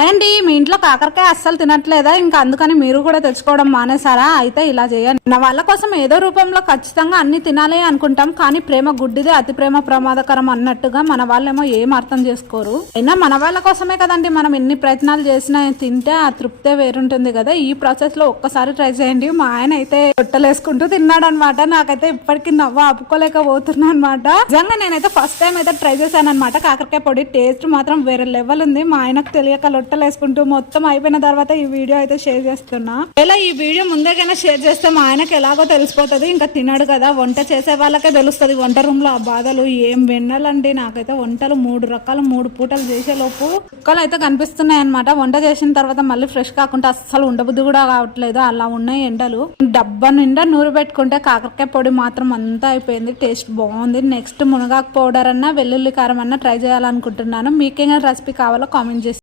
అండి మీ ఇంట్లో కాకరకాయ అస్సలు తినట్లేదా? ఇంకా అందుకని మీరు కూడా తెచ్చుకోవడం మానేసారా? అయితే ఇలా చేయండి. మన వాళ్ళ కోసం ఏదో రూపంలో ఖచ్చితంగా అన్ని తినాలి అనుకుంటాం, కానీ ప్రేమ గుడ్డిదే, అతి ప్రేమ ప్రమాదకరం అన్నట్టుగా మన వాళ్ళేమో ఏం అర్థం చేసుకోరు. అయినా మన వాళ్ళ కోసమే కదండి మనం ఎన్ని ప్రయత్నాలు చేసినా తింటే ఆ తృప్తే వేరుంటుంది కదా. ఈ ప్రాసెస్ లో ఒక్కసారి ట్రై చేయండి. మా ఆయన అయితే రొట్టెలేసుకుంటూ తిన్నాడు అనమాట. నాకైతే ఇప్పటికీ నవ్వు ఆపుకోలేకపోతున్నా అనమాట. నిజంగా నేనైతే ఫస్ట్ టైం అయితే ట్రై చేశాను అనమాట. కాకరకాయ పొడి టేస్ట్ మాత్రం వేరే లెవెల్ ఉంది. మా ఆయనకు తెలియక లొట్టలు వేసుకుంటూ మొత్తం అయిపోయిన తర్వాత ఈ వీడియో అయితే షేర్ చేస్తున్నా. ఇలా ఈ వీడియో ముందేకైనా షేర్ చేస్తే మా ఆయనకు ఎలాగో తెలిసిపోతుంది, ఇంకా తినడు కదా. వంట చేసే వాళ్ళకే తెలుస్తుంది వంట రూమ్ లో ఆ బాధలు. ఏం వెన్నెలండి నాకైతే వంటలు 3 రకాలు 3 పూటలు చేసే లోపు కుక్కలు అయితే కనిపిస్తున్నాయి అనమాట. వంట చేసిన తర్వాత మళ్ళీ ఫ్రెష్ కాకుండా అస్సలు ఉండబుద్ధి కూడా కావట్లేదు, అలా ఉన్నాయి ఎండలు. డబ్బా నిండా నూరు పెట్టుకుంటే కాకరకాయ పొడి మాత్రం అంతా అయిపోయింది. టేస్ట్ బాగుంది. నెక్స్ట్ మునగాకు పౌడర్ అన్నా వెల్లుల్లి కారం అన్నా ట్రై చేయాలనుకుంటున్నాను. మీకేమైనా రెసిపీ కావాలో కామెంట్ చేసి